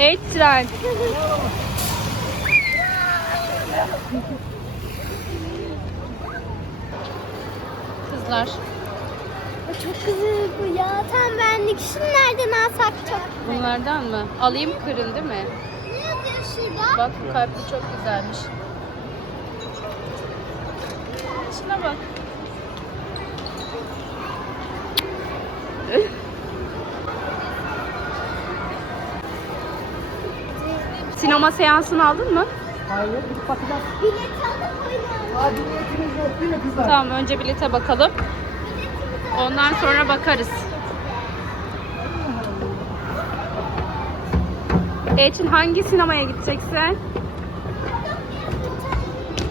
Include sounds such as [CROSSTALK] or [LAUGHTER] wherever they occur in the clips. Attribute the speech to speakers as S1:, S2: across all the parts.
S1: Elçin. Kızlar.
S2: Çok güzel bu ya. Tam benlik. Şunu nereden alsak çok
S1: Bunlardan mı? Alayım kırın değil mi?
S2: Ne yazıyor şurada?
S1: Bak bu kalpli çok güzelmiş. Şuna bak. Sinema seansını aldın mı?
S3: Hayır, bakacağız.
S2: Bilet alıp oynayalım.
S3: Hadi niyetiniz yok değil mi kızlar?
S1: Tamam önce bilete bakalım. Ondan sonra bakarız. Elçin hangi sinemaya gideceksin?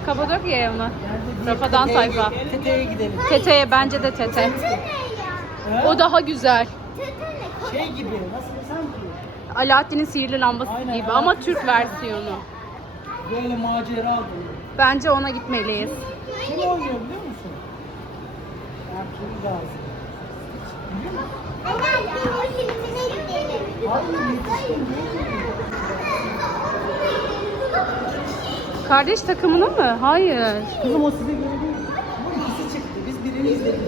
S1: Kapadokya'ya mı? Rafadan sayfa.
S3: Tete'ye gidelim.
S1: Tete'ye bence de Tete.
S2: Ne ya?
S3: Ha?
S1: O daha güzel.
S2: Tete ne?
S3: Şey gibi, nasıl?
S1: Alaaddin'in sihirli lambası
S3: Aynen,
S1: gibi ama
S3: Alaaddin
S1: Türk versiyonu.
S3: Böyle macera aldım.
S1: Bence ona gitmeliyiz.
S3: Kim oynuyor biliyor musun? Ertuğrul Gazi.
S2: Filmine gidelim.
S3: Hayır?
S1: Kardeş takımına mı? Hayır.
S3: Kızım o size göre değil. Bu ikisi çıktı. Biz birini izledik.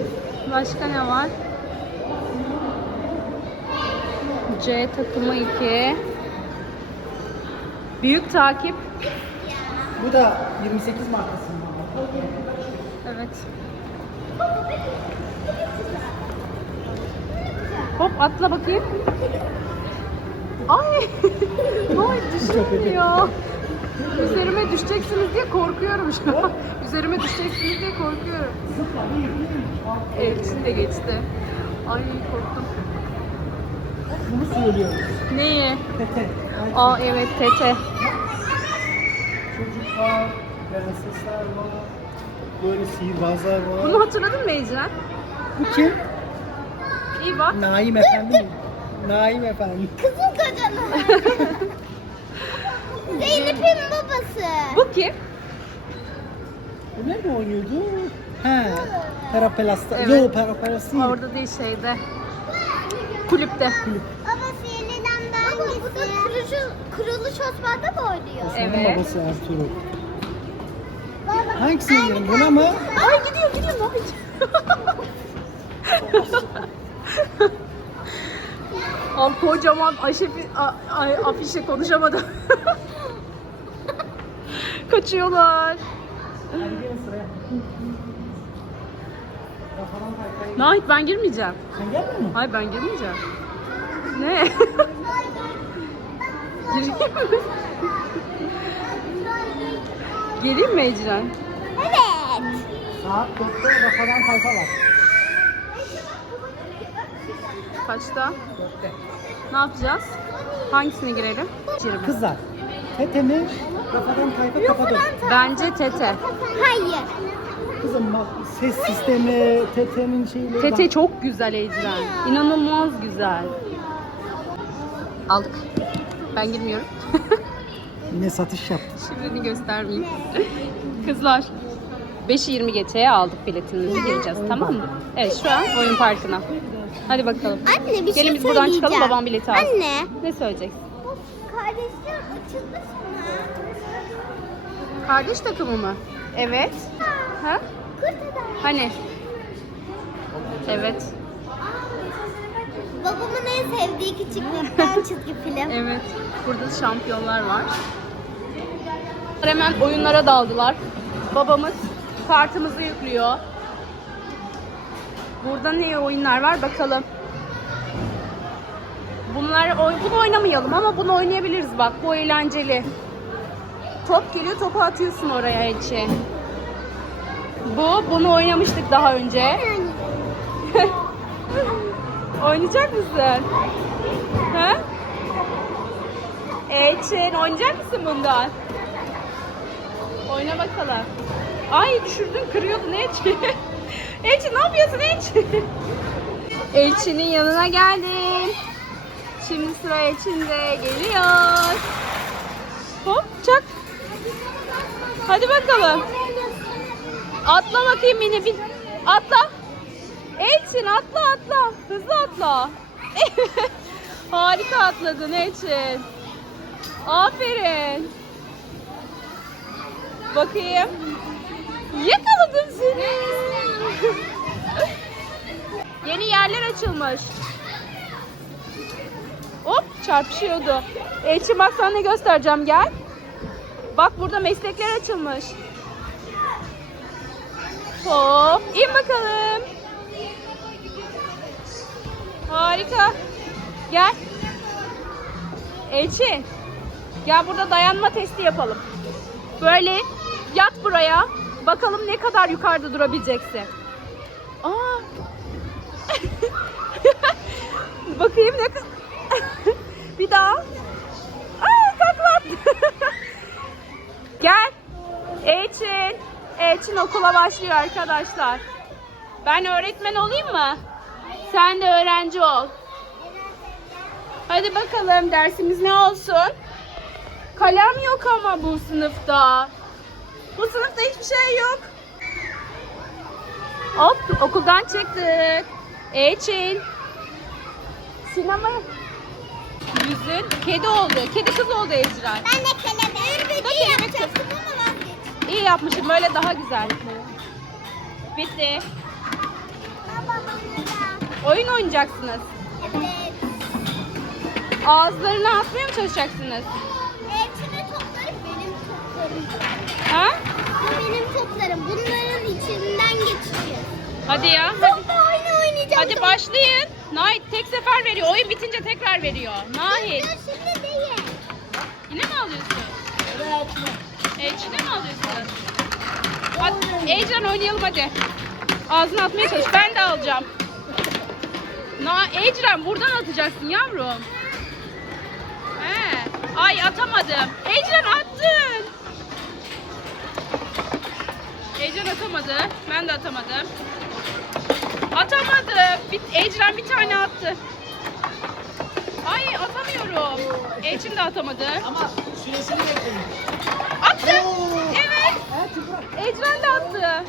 S1: Başka ne var? C takımı 2. Büyük takip.
S3: Bu da 28 markasından.
S1: Evet. Hop atla bakayım. Ay. [LAUGHS] Ay düşüyorum ya. Üzerime düşeceksiniz diye korkuyorum şu an. Üzerime düşeceksiniz diye korkuyorum. Elçin de geçti. Ay korktum.
S3: Bunu söylüyorum.
S1: Neyi?
S3: Tete.
S1: Aa evet Tete.
S3: Çocuklar, prensesler var. Böyle sihirbazlar var.
S1: Bunu hatırladın mı Ecren?
S3: Bu kim?
S1: İyi bak.
S3: Naim Efendi. Naim Efendi.
S2: Kızıl kocanı. [LAUGHS] Zeynep'in babası.
S1: Bu kim?
S3: Bu nerede oynuyordu? He. Parapelas'ta.
S1: Evet.
S3: Yo Parapelas değil.
S1: Orada değil şeyde. Kulüpte.
S2: Baba da kuruluş, Osman'da mı oynuyor?
S1: Evet.
S3: babası Ertuğrul.
S2: Baba,
S3: Hangisini yiyelim? Buna mı?
S1: Ay gidiyor gidiyor ne yapacak? [LAUGHS] Al kocaman aşefi, a, ay, afişe konuşamadım. [LAUGHS] Kaçıyorlar. Nahit ben girmeyeceğim.
S3: Sen gelmiyor musun?
S1: Hayır ben girmeyeceğim. Ne? Gireyim mi? Gireyim mi Ecren?
S2: Evet.
S3: Saat 4'te kafadan kayfa var.
S1: Kaçta?
S3: 4'te.
S1: Ne yapacağız? Hangisine girelim? Girme.
S3: Kızlar. Tete mi? Kafadan kayfa kapadı.
S1: Bence Tete.
S2: Hayır.
S3: Kızım bak ses sistemi, Tete'nin şeyleri.
S1: Tete çok güzel Ecren. İnanılmaz güzel. Aldık. Ben girmiyorum. [LAUGHS]
S3: Yine satış yaptı.
S1: Şifreni göstermeyeyim. [LAUGHS] Kızlar. 5'i 20 geçeye aldık biletimizi gireceğiz tamam mı? Evet şu an oyun parkına. Hadi bakalım.
S2: Anne bir şey
S1: Gelin biz buradan çıkalım
S2: söyleyeceğim.
S1: babam bileti alsın.
S2: Anne.
S1: Ne söyleyeceksin?
S2: Kardeşler açılmış mı?
S1: Kardeş takımı mı? Evet. Ha?
S2: Kurt adam.
S1: Hani? Evet.
S2: Babamın en sevdiği küçüklükten [LAUGHS] çizgi film.
S1: Evet. Burada şampiyonlar var. Hemen oyunlara daldılar. Babamız kartımızı yüklüyor. Burada ne oyunlar var bakalım. Bunlar bunu oynamayalım ama bunu oynayabiliriz bak. Bu eğlenceli. Top geliyor, topu atıyorsun oraya içi. Bu, bunu oynamıştık daha önce. [LAUGHS] Oynayacak mısın? Ha? Elçin oynayacak mısın bundan? Oyna bakalım. Ay düşürdün kırıyordun Elçin. [LAUGHS] Elçin ne yapıyorsun Elçin? Elçin'in yanına geldim. Şimdi sıra Elçin'de geliyor. Hop çak. Hadi bakalım. Atla bakayım mini bir. Atla. Elçin atla atla. Hızlı atla. [LAUGHS] Harika atladın Elçin. Aferin. Bakayım. Yakaladım seni. [LAUGHS] Yeni yerler açılmış. Hop çarpışıyordu. Elçin bak sana ne göstereceğim gel. Bak burada meslekler açılmış. Hop in bakalım. Harika. Gel. Elçin. Gel burada dayanma testi yapalım. Böyle yat buraya. Bakalım ne kadar yukarıda durabileceksin. Aa. [LAUGHS] Bakayım ne kadar. [LAUGHS] Bir daha. Aa kalk [LAUGHS] Gel. Elçin. Elçin okula başlıyor arkadaşlar. Ben öğretmen olayım mı? Sen de öğrenci ol. Hadi bakalım dersimiz ne olsun? Kalem yok ama bu sınıfta. Bu sınıfta hiçbir şey yok. Hop okuldan çıktık. Elçin. Sinema. Yüzün kedi oldu. Kedi kız oldu Ecren.
S2: Ben de kelebek. ama vazgeç.
S1: İyi yapmışım. Böyle daha güzel. Bitti. Oyun oynayacaksınız.
S2: Evet.
S1: Ağızlarına atmaya mı çalışacaksınız?
S2: Elçinin topları benim toplarım.
S1: Ha?
S2: Bu benim toplarım. Bunların içinden geçeceğiz.
S1: Hadi ya. Hadi,
S2: Topla oyunu oynayacağım.
S1: hadi başlayın. Nahit tek sefer veriyor. Oyun bitince tekrar veriyor. Nahit.
S2: Dur şimdi değil.
S1: Yine mi alıyorsun? Elçine mi alıyorsun? Hadi Ecren oynayalım hadi. Ağzına atmaya çalış. Ben de alacağım. Ecren buradan atacaksın yavrum. He. Ay atamadım. Ecren attın. Ecren atamadı. Ben de atamadım. Atamadım. Bir, Ecren bir tane attı. Ay atamıyorum. Ecren de atamadı.
S3: Ama süresini bekleyin.
S1: Attı. Evet. Ecren de attı.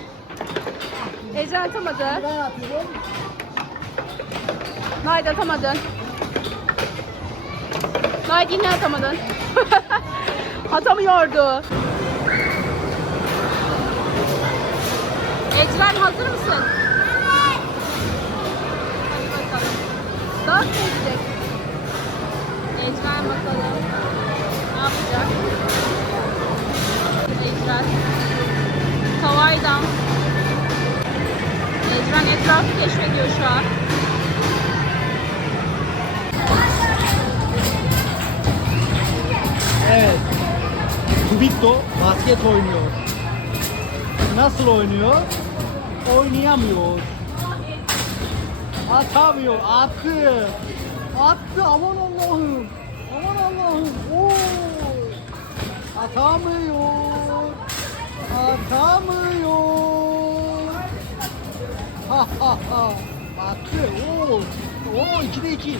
S1: Ecren atamadı.
S3: Ben atıyorum.
S1: Naid atamadın. Naid yine atamadın. [LAUGHS] Atamıyordu. Ecren hazır mısın?
S2: Evet.
S1: Hadi bakalım. Seçecek. Ecren bakalım. Ne yapacak? Ecren. Tavay dans. Ecren etrafı keşfediyor şu an.
S3: Evet. Kubito basket oynuyor. Nasıl oynuyor? Oynayamıyor. Atamıyor. Attı. Attı. Aman Allah'ım. Aman Allah'ım. Oo. Atamıyor. Atamıyor. Ha ha ha. Attı. Oo. Oo 2'de 2.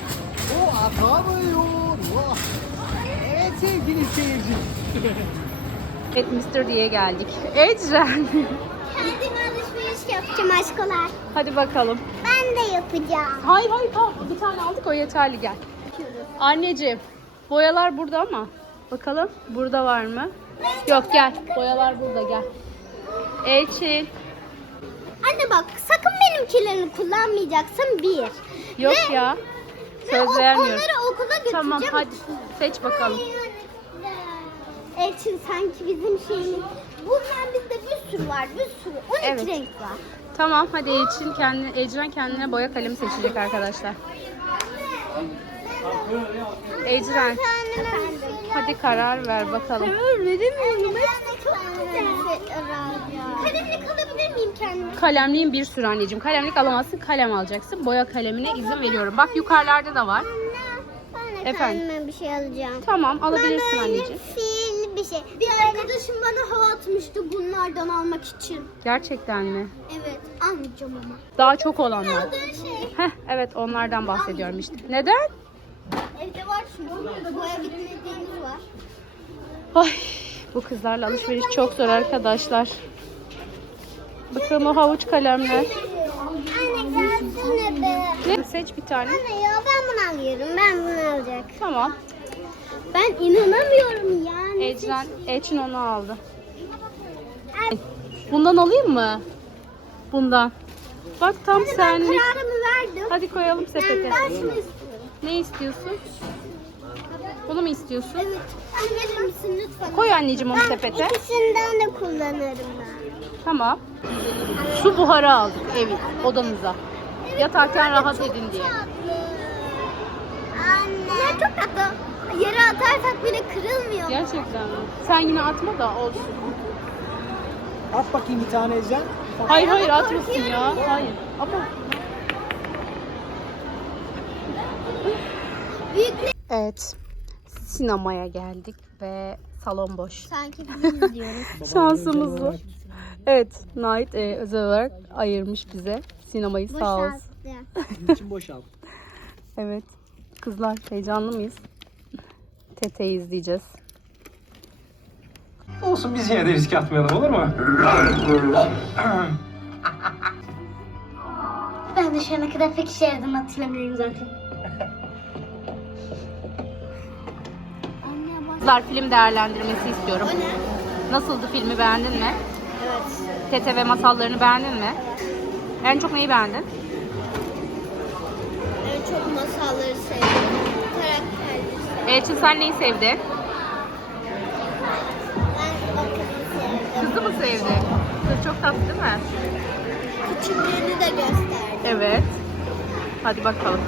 S3: O atamıyor. Vah. Sevgili seyirci.
S1: Evet Mr. diye geldik. Ecren.
S2: Kendim alışveriş yapacağım aşkolar.
S1: Hadi bakalım.
S2: Ben de yapacağım.
S1: Hayır hayır tamam. Bir tane aldık o yeterli gel. Anneciğim boyalar burada ama bakalım burada var mı? Yok gel. Boyalar burada gel. Elçin.
S2: Anne bak sakın benimkilerini kullanmayacaksın bir.
S1: Yok
S2: Ve-
S1: ya.
S2: Ve
S1: Söz
S2: o-
S1: vermiyoruz.
S2: onları okula götüreceğim.
S1: Tamam hadi seç bakalım.
S2: Elçin sanki bizim şeyimiz. Bundan bizde bir sürü var bir sürü. 12
S1: Evet.
S2: renk var.
S1: Tamam hadi Elçin kendi Ecren kendine boya kalemi seçecek arkadaşlar. Ecren hadi karar ver bakalım.
S2: veremiyorum. Hepsi çok güzel. Kalemlik alabilir miyim kendime?
S1: Kalemliğin bir sürü anneciğim. Kalemlik alamazsın kalem alacaksın. Boya kalemine izin veriyorum. Bak yukarılarda da var.
S2: Anne, ben de
S1: Efendim?
S2: kendime bir şey alacağım.
S1: Tamam alabilirsin
S2: ben böyle
S1: anneciğim.
S2: fiil bir şey. Bir arkadaşım bana hava atmıştı bunlardan almak için.
S1: Gerçekten mi?
S2: Evet almayacağım ama.
S1: Daha çok olanlar.
S2: Şey.
S1: Heh evet onlardan bahsediyorum işte. Neden?
S2: Evde var çünkü. Boya bitmediğimiz var.
S1: Ay bu kızlarla alışveriş çok zor arkadaşlar. Bakalım o havuç kalemler.
S2: Anne gelsene be.
S1: Ne? Seç bir tane.
S2: Anne ya ben bunu alıyorum. Ben bunu alacak.
S1: Tamam.
S2: Ben inanamıyorum yani.
S1: Ecren, Ecrin onu aldı. Bundan alayım mı? Bundan. Bak tam
S2: Ben kararımı verdim.
S1: Hadi koyalım sepete.
S2: Ben şunu istiyorum.
S1: Ne istiyorsun? Bunu mu istiyorsun?
S2: Evet. Verir misin lütfen?
S1: Koy anneciğim onu sepete.
S2: İkisinden de kullanırım ben.
S1: Tamam. Su buharı aldık evi, odamıza. Yatarken rahat edin diye.
S2: Anne. Ya çok tatlı. Yere atarsak bile kırılmıyor.
S1: Gerçekten mi? Sen yine atma da olsun.
S3: At bakayım bir tane Ecren.
S1: Hayır hayır
S2: ama
S1: atmasın ya.
S2: ya.
S1: Hayır. Ama Evet. Sinemaya geldik ve salon boş.
S2: Sanki biz izliyoruz.
S1: Şansımızı. Evet, Night e, özel olarak ayırmış bize sinemayı sağ olsun.
S2: Boşalttı.
S3: Bizim için boşalt.
S1: Evet. Kızlar heyecanlı mıyız? Tete'yi izleyeceğiz.
S4: Olsun biz yine de riske atmayalım olur mu? [LAUGHS]
S2: Ben de şu ana kadar pek işe yaradığını hatırlamıyorum zaten.
S1: Kızlar film değerlendirmesi istiyorum. Nasıldı filmi beğendin mi?
S2: Evet.
S1: Tete ve masallarını beğendin mi? En çok neyi beğendin?
S2: En çok masalları sevdim.
S1: Elçin sen neyi sevdi?
S2: Ben.
S1: Kızı mı sevdi? Kız çok tatlı değil mi?
S2: Küçüklüğünü de gösterdi.
S1: Evet. Hadi bakalım.